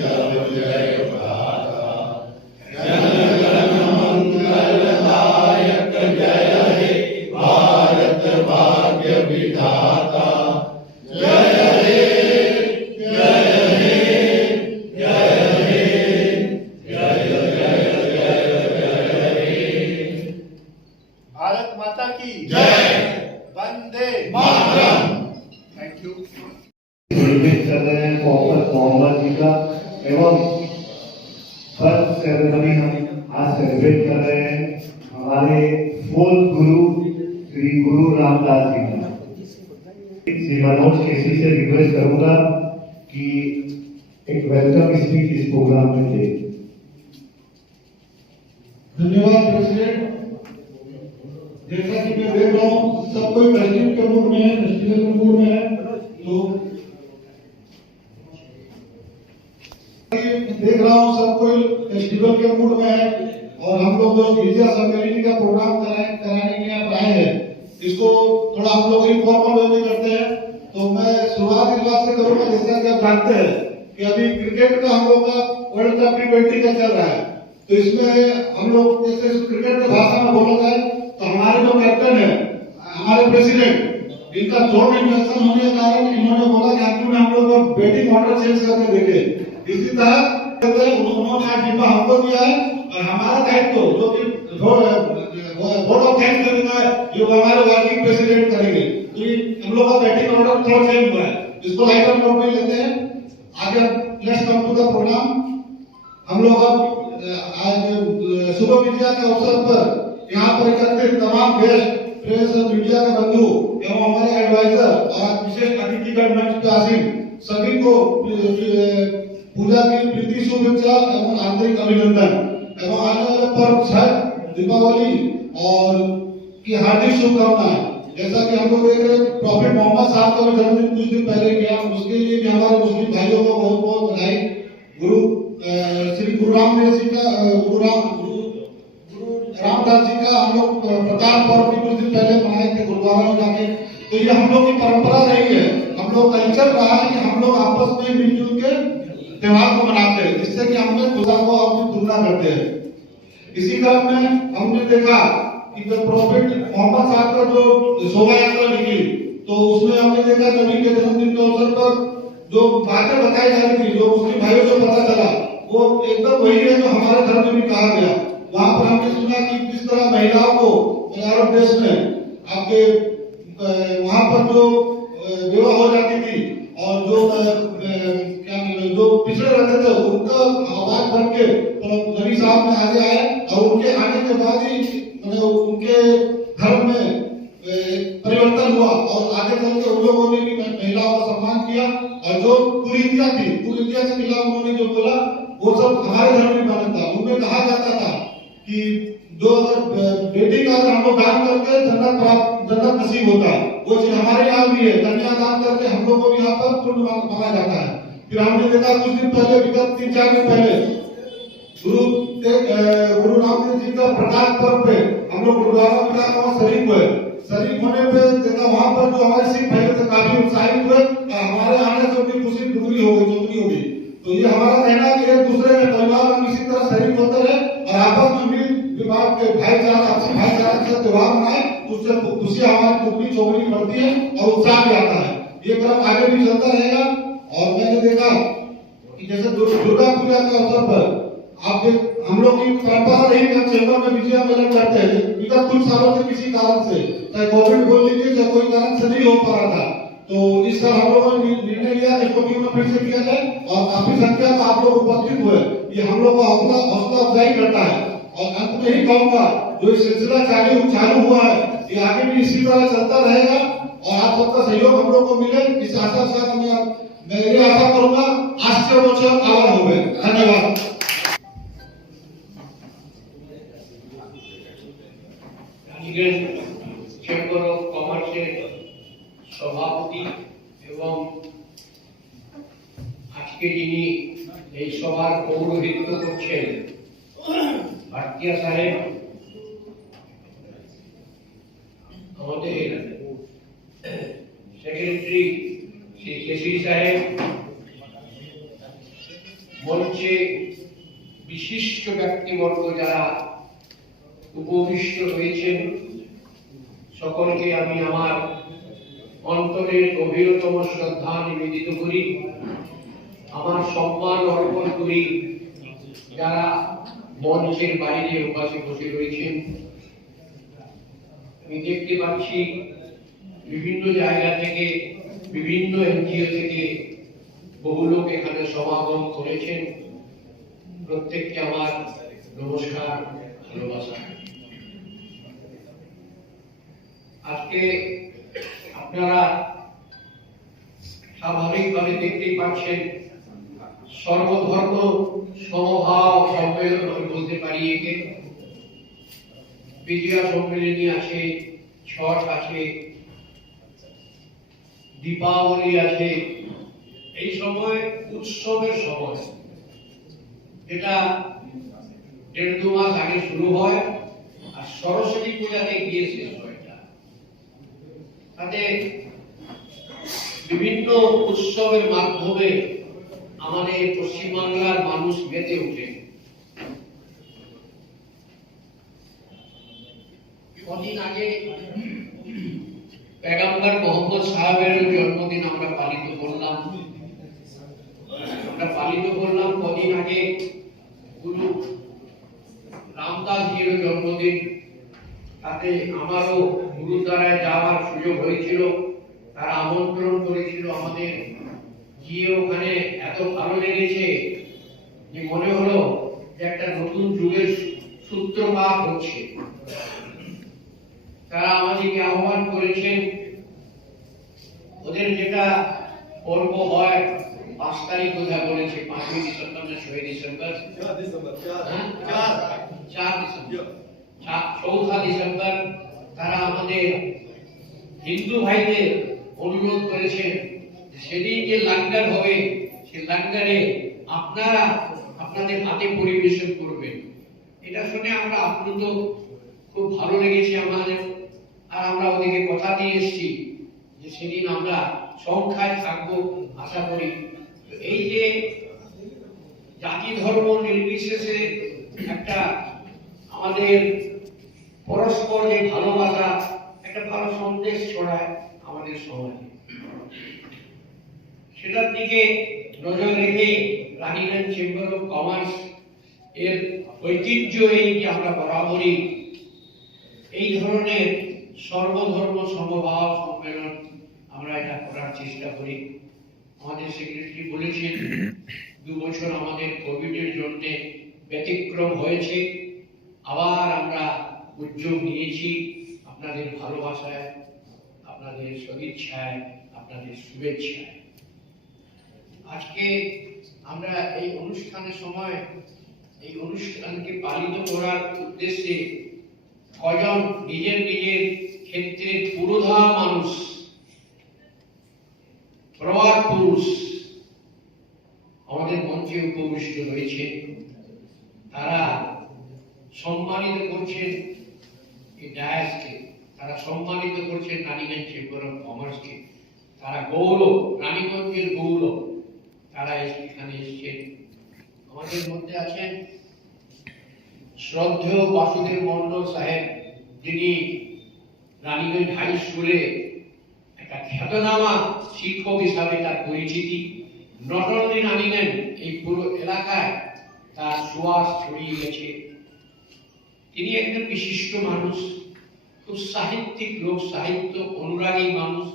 तब जय गाथा। जन गण मंगलदायक जय हे भारत भाग्य विधाता। जय हे जय हे जय हे जय जय जय हे। भारत माता की जय। Vande Mataram. Thank you. Celebrate कर रहे हैं प्रॉफेट मोहम्मद जी का एवं बर्थ सेरेमनी हम आज सेलिब्रेट कर रहे हैं हमारे फोर्थ गुरु श्री गुरु रामदास जी का। श्री मनोज केसी से रिक्वेस्ट करूंगा कि एक वेलकम स्पीच इस प्रोग्राम में दे। धन्यवाद प्रेसिडेंट। जैसा कि मैं देख रहा हूँ सब कोई फेस्टिवल के मूड में है, फेस्टिवल के मूड में है, तो देख रहा हूँ सब कोई फेस्टिवल के मूड में है और हम लोग जो गिरजा सम्मेलन का प्रोग्राम कराने के यहाँ आए हैं इसको थोड़ा हम लोग इनफॉर्मल वे में करते हैं। तो मैं शुरुआत इस बात से करूंगा, जैसा कि आप जानते हैं कि अभी क्रिकेट का हम लोग का वर्ल्ड कप T20 का चल रहा है, तो इसमें हम लोग जैसे क्रिकेट की भाषा में बोला जाए तो हमारे जो कैप्टन है, हमारे प्रेसिडेंट, इनका थ्रोट इन्फेक्शन होने के कारण इन्होंने बोला कि आखिर में हम लोग बैटिंग ऑर्डर चेंज करके देखें। इसी तरह उन्होंने आज जिम्मा हमको दिया है और हमारा दायित्व जो कि वोट ऑफ थैंक्स देना है जो हमारे वर्किंग प्रेसिडेंट करेंगे। तो ये हम लोग का बैटिंग ऑर्डर थोड़ा चेंज हुआ है, इसको आइटम नोट में लेते हैं। आगे let's come to the program. हम लोग आज सुबह विजया के अवसर पर यहाँ पर एकत्रित तमाम गेस्ट, प्रेस और मीडिया के बंधु एवं हमारे एडवाइजर और विशेष अतिथिगण मंच पे आसीन सभी को पूजा की प्रीति शुभेच्छा एवं आंतरिक अभिनंदन एवं आने वाले पर्व छठ, दीपावली और की हार्दिक शुभकामनाएं। जैसा कि हम लोग देख रहे हैं प्रॉफेट मोहम्मद साहब का जन्मदिन कुछ दिन पहले गया, उसके लिए भी हमारे मुस्लिम भाइयों को बहुत बहुत बधाई। गुरु श्री गुरु रामदास जी का रामदास जी का हम लोग प्रकाश पर्व भी कुछ दिन पहले मनाए थे गुरुद्वारा में जाके। तो ये हम लोग की परंपरा रही है, हम लोग कल्चर रहा है कि हम लोग आपस में मिलजुल के त्योहार को मनाते हैं, जिससे कि हम लोग खुदा को अपनी तुलना करते हैं। इसी क्रम में हमने देखा कि जब प्रॉफेट मोहम्मद साहब का जो शोभा यात्रा निकली तो उसमें हमने देखा नबी के जन्मदिन के अवसर पर जो बातें बताई जा रही थी, जो मुस्लिम भाइयों को पता चला वो एकदम वही है जो हमारे धर्म में भी कहा गया। वहां पर हमने सुना कि किस तरह महिलाओं को अरब देश में आपके वहां पर जो विवाह हो जाती थी और जो पिछड़े रहते थे उनका आवाज बन के तो नबी साहब में आगे आए और उनके आने के बाद ही उनके धर्म में परिवर्तन हुआ और आगे चल के उन लोगों ने भी महिलाओं का सम्मान किया और जो कुरीतियां थी, कुरीतियां के खिलाफ उन्होंने जो बोला वो सब हमारे धर्म में मान्य था। उनमें कहा जाता था कि जो अगर बेटी का हम लोग दान करके जन्नत नसीब होता है, वो चीज हमारे यहाँ भी है। कन्या दान करके हम लोग को भी यहाँ पर पुण्य माना जाता है। फिर हमने देखा कुछ दिन पहले, विगत 3-4 दिन पहले गुरु रामदास जी का प्रकाश पर्व पे हम लोग गुरुद्वारा में शरीक हुए। शरीक होने पे देखा वहां पर जो हमारे सिख भाई थे काफी उत्साहित हुए और हमारे आने से उनकी खुशी दुगनी हो गई, चौगुनी हो गई। तो ये हमारा कहना है कि एक दूसरे के परिवार में इसी तरह शरीक होते रहे और आपस में मिल विभाग के भाईचारा, आपसी भाईचारा से त्योहार मनाए, उससे खुशी हमारी दुगनी चौगुनी बढ़ती है और उत्साह भी आता है। ये क्रम आगे भी चलता रहेगा। और मैंने देखा कि जैसे दुर्गा पूजा के अवसर पर आप हम लोग की परंपरा रही है, चैम्बर में विजया मेलन करते हैं। विगत कुछ सालों से किसी कारण से, चाहे कोविड बोल लीजिए चाहे कोई कारण से नहीं हो पा रहा था, तो इस साल हम लोगों ने निर्णय लिया कि इसको क्यों फिर से किया जाए और काफी संख्या में आप लोग उपस्थित हुए। ये हम लोग का हौसला अफजाई करता है। और अंत में ही कहूंगा जो ये सिलसिला चालू हुआ है ये आगे भी इसी तरह चलता रहेगा और आप सबका सहयोग हम लोग को मिले, इस आशा के साथ मैं ये आशा करूंगा आज से वो आवाज हो गए। धन्यवाद। চেম্বার অফ কমার্সের সভাপতি এবং আজকে যিনি এই সভার পৌরোহিত্য করছেন ভাটিয়া সাহেব, আমাদের সেক্রেটারি শ্রী কেসি সাহেব, মঞ্চে বিশিষ্ট ব্যক্তিবর্গ যারা উপবিষ্ট হয়েছেন, সকলকে আমি আমার অন্তরের গভীরতম শ্রদ্ধা নিবেদিত করি, আমার সম্মান অর্পণ করি যারা মঞ্চের বাইরে উপাসে বসে রয়েছেন। আমি দেখতে পাচ্ছি বিভিন্ন জায়গা থেকে, বিভিন্ন এনজিও থেকে বহু লোক এখানে সমাগম করেছেন। প্রত্যেককে আমার নমস্কার, ভালোবাসা। আজকে আপনারা স্বাভাবিকভাবে দেখতেই পাচ্ছেন সর্বধর্ম সমভাব সম্মেলন আমি বলতে পারি একে। বিজয়া সম্মেলনী আছে, ছট আছে, দীপাবলি আছে। এই সময় উৎসবের সময়, যেটা 1.5-2 মাস আগে শুরু হয় আর সরস্বতী পূজাতে গিয়ে শেষ হয়। তাতে বিভিন্ন উৎসবের মাধ্যমে আমাদের পশ্চিমবাংলার মানুষ মেতে ওঠে। কদিন আগে পেগাম্বর মোহাম্মদ সাহেবের জন্মদিন আমরা পালিত করলাম। কদিন আগে গুরু রামদাসজির জন্মদিন। তাতে আমারও গুরুদ্বারায় যাওয়ার সুযোগ হয়েছিল, তারা আমন্ত্রণ করেছিল আমাদের। গিয়ে ওখানে এত ভালো লেগেছে যে মনে হলো যে একটা নতুন যুগের সূত্রপাত হচ্ছে। তারা আমাদেরকে আহ্বান করেছেন, ওদের যেটা পর্ব হয় 5 তারিখ কোথায় বলেছে, 5ই ডিসেম্বর না 6ই ডিসেম্বর, 4 ডিসেম্বর, 4 ডিসেম্বর তারা আমাদের হিন্দু ভাইদের অনুরোধ করেছেন সেদিন যে লাঙ্গার হবে, সেই লাঙ্গারে আপনারা আপনাদের হাতে পরিবেশন করবেন। এটা শুনে আমরা আপ্লুত, খুব ভালো লেগেছে আমাদের। আর আমরা ওদিকে কথা দিয়ে এসেছি যে সেদিন আমরা সংখ্যায় থাকবো, আশা করি। এই যে জাতি ধর্ম নির্বিশেষে একটা আমাদের পরস্পর যে ভালোবাসা, একটা ভালো সন্দেশ ছড়ায় আমাদের সমাজে, সেটার দিকে নজর রেখে রানীগঞ্জ চেম্বার অফ কমার্স এর ঐতিহ্য এই যে আমরা বরাবরই এই ধরনের সর্বধর্ম সমভাব সম্মেলন আমরা এটা করার চেষ্টা করি। আমাদের সেক্রেটারি বলেছেন 2 বছর আমাদের কোভিডের জন্য ব্যতিক্রম হয়েছে, আবার আমরা উদ্যোগ নিয়েছি আপনাদের ভালোবাসায়, আপনাদের সদিচ্ছায়, আপনাদের শুভেচ্ছায়। আজকে আমরা এই অনুষ্ঠানের সময় এই অনুষ্ঠানকে পালিত করার উদ্দেশ্যে কজন নিজের নিজের ক্ষেত্রে পুরোধা মানুষ, প্রবাদ পুরুষ আমাদের মঞ্চে উপবিষ্ট রয়েছে। তারা সম্মানিত করছেন এই ডায়াসকে, তারা সম্মানিত করছেন রানীগঞ্জ চেম্বার অফ কমার্সকে। তারা গৌরব, রানীগঞ্জের গৌরব, তারা এখানে এসেছেন। আমাদের মধ্যে আছেন শ্রদ্ধেয় বাসুদেব মন্ডল সাহেব, যিনি রানীগঞ্জ হাই স্কুলে একটা খ্যাতনামা শিক্ষক হিসাবে তার পরিচিতি। নট অনলি রানীগঞ্জ, এই পুরো এলাকায় তার সুবাস ছড়িয়ে গেছে। তিনি একজন বিশিষ্ট মানুষ, খুব সাহিত্যিক লোক, সাহিত্য অনুরাগী মানুষ।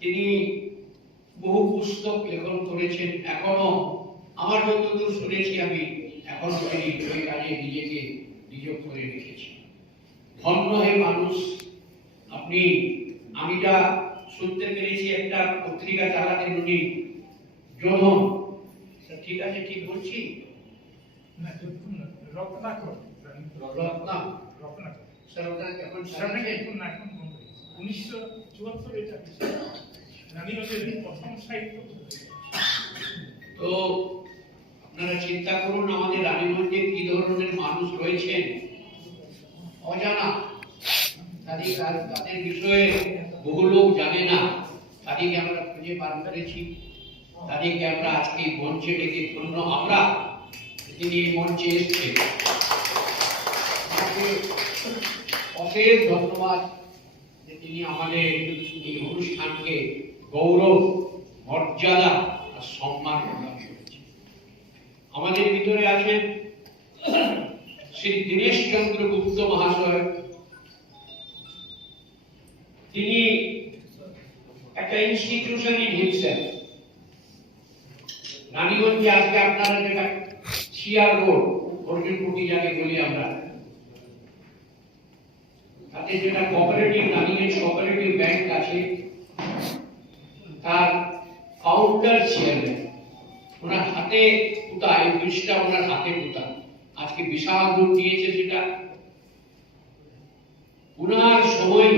তিনি বহু পুস্তক লেখন করেছেন, এখনো আমার যতদূর শুনেছি আমি, এখনো তিনি ওই কাজে নিজেকে নিয়োগ করে রেখেছেন। ধন্য হে মানুষ আপনি। আমি যা শুনতে পেরেছি একটা পত্রিকা চালাতেন উনি, যোধন, ঠিক আছে ঠিক বলছি? রত্নাকর স্যার ওটা এখন 1974 এটা রানীগঞ্জের প্রথম সাহিত্য। তো আপনারা চিন্তা করুন আমাদের রানীগঞ্জে কি ধরনের মানুষ রয়েছেন অজানা, তাদের বিষয়ে বহু লোক জানে না, তাদেরকে আমরা খুঁজে বার করেছি। তাদেরকে আমরা আজকে এই মঞ্চে ডেকে ধন্য আমরা তিনি এই মঞ্চে এসেছেন। তাকে অশেষ ধন্যবাদ যে তিনি আমাদের এই অনুষ্ঠানকে গৌরব, মর্যাদা আর সম্মান প্রদান করেছেন। আমাদের ভিতরে আছেন শ্রী দীনেশ চন্দ্র গুপ্ত মহাশয়। তিনি একটা ইনস্টিটিউশন ইন হিমসেলফ। রানীগঞ্জে আজকে আপনারা যেটা শিয়ার রোড, অর্জুন কুটি যাকে বলি আমরা, তাতে যেটা কোঅপারেটিভ রানীগঞ্জ কোঅপারেটিভ ব্যাংক আছে, তার ফাউন্ডার চেয়ারম্যান, ওনার হাতে পুতা, এই ব্রিজটা ওনার হাতে পুতা, আজকে বিশাল রূপ নিয়েছে সেটা। ওনার সময়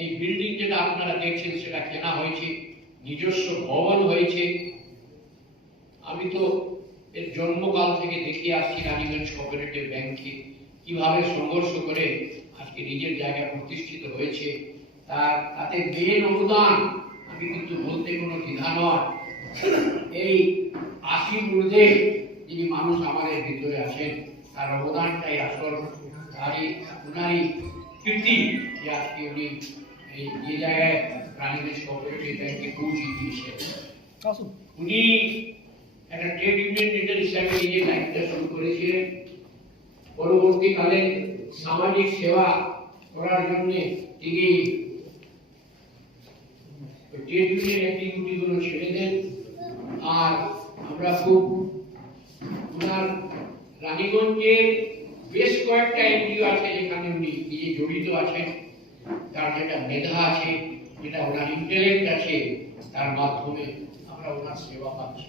এই বিল্ডিং যেটা আপনারা দেখছেন সেটা কেনা হয়েছে, নিজস্ব ভবন হয়েছে। আমি তো এর জন্মকাল থেকে দেখে আসছি রানীগঞ্জ কোঅপারেটিভ ব্যাংকে কিভাবে সংঘর্ষ করে আজকে নিজের জায়গায় প্রতিষ্ঠিত হয়েছে। তাতে মেন অনুদান, আমি কিন্তু বলতে কোনো দ্বিধা নয়, এই 80 ঊর্ধ্বে যিনি মানুষ আমাদের ভিতরে আছেন তার অবদানটাই আসল। উনারই কীর্তি যে আজকে উনি এই যে জায়গায় রানীগঞ্জ কোঅপারেটিভ ব্যাংকে পৌঁছে দিয়েছেন। উনি একটা ট্রেড ইউনিয়ন লিডার হিসাবে নিজের দায়িত্ব শুরু করেছিলেন। পরবর্তীকালে সামাজিক সেবা করার জন্য তিনি ট্রেড ইউনিয়ন অ্যাক্টিভিটি গুলো ছেড়ে দেন। আর আমরা খুব ওনার রানীগঞ্জের বেশ কয়েকটা এনজিও আছে যেখানে উনি নিজে জড়িত আছেন। তার যেটা মেধা আছে, যেটা ওনার ইন্টেলেক্ট আছে, তার মাধ্যমে আমরা ওনার সেবা পাচ্ছি।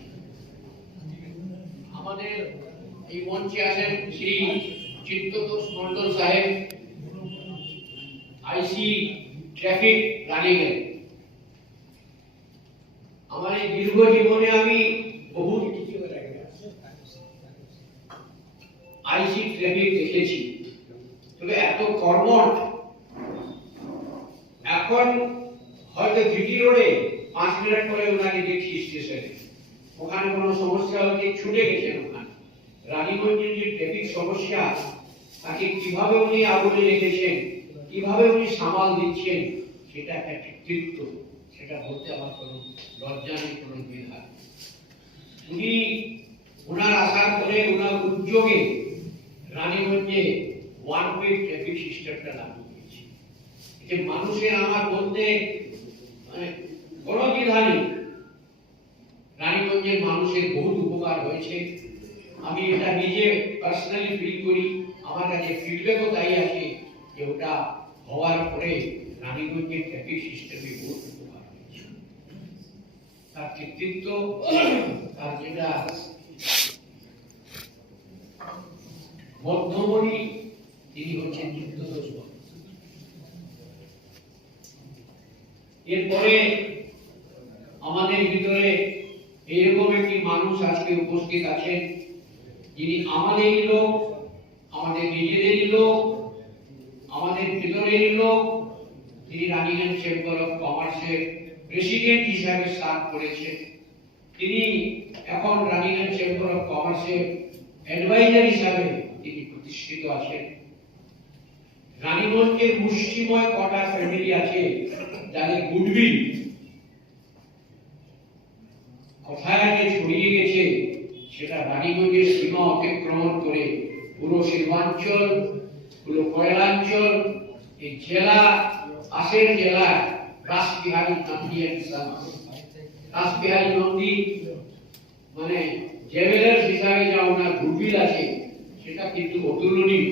আমাদের এই মঞ্চে আছেন শ্রী চিত্ততোষ মন্ডল সাহেব, আইসি ট্রাফিক রানীগঞ্জ। আমার এই দীর্ঘ জীবনে আমি বহু আইসি ট্রাফিক দেখেছি, তবে এত কর্মঠ এখন হয়তো জিটি রোডে 5 মিনিট পরে ওনাকে দেখছি স্টেশনে, ওখানে কোনো সমস্যা হচ্ছে ছুটে গেছেন ওখানে। রানীগঞ্জের যে ট্রাফিক সমস্যা, তাকে কিভাবে উনি আগলে রেখেছেন, কিভাবে উনি সামাল দিচ্ছেন, সেটা একটা কৃতিত্ব। সেটা বলতে আমার কোনো লজ্জা নেই, কোনো দ্বিধা। উনি ওনার আসার পরে ওনার উদ্যোগে রানীগঞ্জে ওয়ান ওয়ে ট্রাফিক সিস্টেমটা লাগু হয়েছে। যে মানুষের আমার বলতে কোনো দ্বিধা নেই, রানীগঞ্জের মানুষের বহুত উপকার হয়েছে। আমি এটা নিজে পার্সোনালি ফিল করি, আমার কাছে ফিডব্যাকও তাই আছে যে ওটা হওয়ার পরে রানীগঞ্জের ট্রাফিক সিস্টেমে বহুত উপকার হয়েছে। তার কৃতিত্ব, তার যেটা মধ্যমণি, তিনি হচ্ছেন চিত্ততোষ। এরপরে আমাদের ভিতরে এরকম একটি মানুষ আজকে উপস্থিত আছেন, যিনি আমাদেরই লোক, আমাদের নিজেদেরই লোক, আমাদের ভিতরেরই লোক। তিনি রানীগঞ্জ চেম্বার অফ কমার্সের প্রেসিডেন্ট হিসাবে সার্ভ করেছেন। তিনি এখন রানীগঞ্জ চেম্বার অফ কমার্সের অ্যাডভাইজার হিসাবে তিনি প্রতিষ্ঠিত আছেন। রানীগঞ্জের মুষ্টিময় কটা ফ্যামিলি আছে যাদের গুডউইল কোথায় আগে ছড়িয়ে গেছে, সেটা রানীগঞ্জের সীমা অতিক্রমণ করে পুরো শিল্পাঞ্চল, পুরো কয়লাঞ্চল, এই জেলা, পাশের জেলা রাসবিহারী নন্দী মানে জেভেলার্স হিসাবে যা ওনার গুডউইল আছে, সেটা কিন্তু অতুলনীয়।